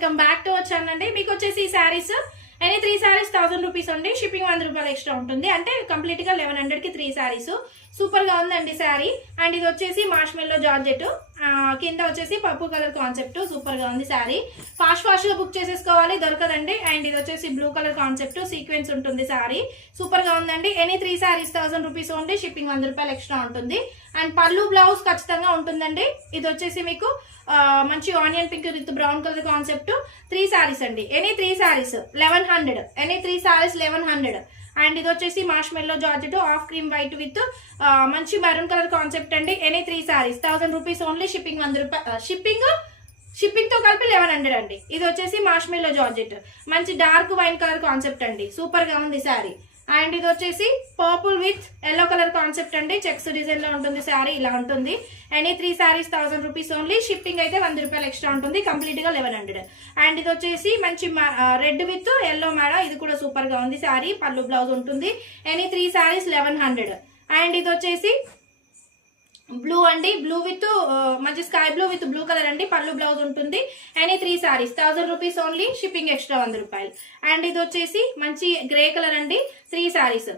Welcome back to our channel అండి. మీకు వచ్చేసి ఈ శారీస్ ఎనీ 3 శారీస్ 1000 రూపీస్ అండి. షిప్పింగ్ 100 రూపాయలు ఎక్స్ట్రా ఉంటుంది. అంటే కంప్లీట్ గా 1100 కి 3 శారీస్. సూపర్ గా ఉందండి శారీ. అండ్ ఇది వచ్చేసి మార్ష్మెల్లో జార్జెట్, కింద వచ్చేసి పర్పుల్ కలర్ కాన్సెప్ట్. సూపర్ గా ఉంది శారీ. ఫాస్ట్ గా బుక్ చేసేసుకోవాలి, దొరకదండి. అండ్ ఇది వచ్చేసి బ్లూ కలర్ కాన్సెప్ట్, సీక్వెన్స్ ఉంటుంది శారీ. సూపర్ గా ఉందండి. Any 3 saris 1000 rupees only. Shipping 100 రూపాయలు ఎక్స్ట్రా ఉంటుంది. అండ్ పళ్ళు బ్లౌజ్ ఖచ్చితంగా ఉంటుందండి. ఇది వచ్చేసి మీకు మంచి onion pink with brown colour concept. 3 saris అండి. Any 3 saris 1100. Any 3 saris 1100. And ఇది వచ్చేసి మార్ష్మెల్లో georgette, off cream white with మంచి మెరూన్ కలర్ కాన్సెప్ట్ అండి. Any 3 saris 1000 rupees only. Shipping 100 రూపాయలు. షిప్పింగ్ తో కలిపి 1100 అండి. ఇది వచ్చేసి మార్ష్మెల్లో జార్జెట్, మంచి డార్క్ వైన్ కలర్ కాన్సెప్ట్ అండి. సూపర్ గా ఉంది శారీ. అండ్ ఇది వచ్చేసి purple with yellow colour concept అండి. చెక్స్ డిజైన్ లో ఉంటుంది శారీ. ఇలా ఉంటుంది. Any 3 saris 1000 rupees only. Shipping అయితే 100 రూపాయలు ఎక్స్ట్రా ఉంటుంది. కంప్లీట్ గా 1100. అండ్ ఇది వచ్చేసి మంచి రెడ్ విత్ ఎల్లో మేడ. ఇది కూడా సూపర్ గా ఉంది శారీ. పళ్ళు బ్లౌజ్ ఉంటుంది. ఎనీ 3 శారీస్ 1100. అండ్ ఇది వచ్చేసి బ్లూ అండి. బ్లూ విత్ మంచి sky blue with blue colour అండి. పళ్ళు బ్లౌజ్ ఉంటుంది. Any 3 saris 1000 rupees only. Shipping extra 100 రూపాయలు. అండ్ ఇది వచ్చేసి మంచి గ్రే కలర్ అండి. 3 శారీస్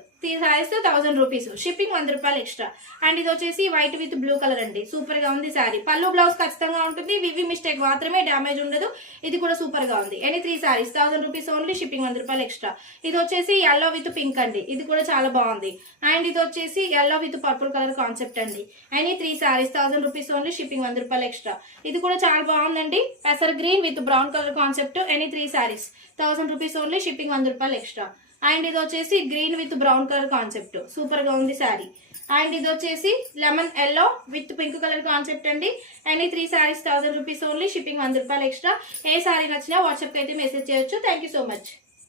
1000 రూపీస్. షిప్పింగ్ 100 రూపాయలు ఎక్స్ట్రా. అండ్ ఇది వచ్చేసి వైట్ విత్ బ్లూ కలర్ అండి. సూపర్ గా ఉంది శారీ. పళ్ళు బ్లౌజ్ ఖచ్చితంగా ఉంటుంది. వివి మిస్టేక్ మాత్రమే, డ్యామేజ్ ఉండదు. ఇది కూడా సూపర్ గా ఉంది. Any 3 saris 1000 rupees only. Shipping 100 రూపాయలు ఎక్స్ట్రా. ఇది వచ్చేసి ఎల్లో విత్ పింక్ అండి. ఇది కూడా చాలా బాగుంది. అండ్ ఇది వచ్చేసి yellow with purple colour concept అండి. Any 3 saris 1000 rupees only. Shipping 100 రూపాయలు ఎక్స్ట్రా. ఇది కూడా చాలా బాగుందండి. పెసర్ green with brown colour concept. Any 3 saris 1000 rupees only. Shipping 100 రూపాయలు ఎక్స్ట్రా. అండ్ ఇది వచ్చేసి green with brown colour concept. Super గా ఉంది శారీ. అండ్ ఇది వచ్చేసి lemon yellow with pink colour concept అండి. Any 3 saris 1000 rupees only. Shipping 100 రూపాయలు ఎక్స్ట్రా. ఏ శారీ నచ్చినా వాట్సాప్ కి అయితే మెసేజ్ చేయొచ్చు. Thank you so much.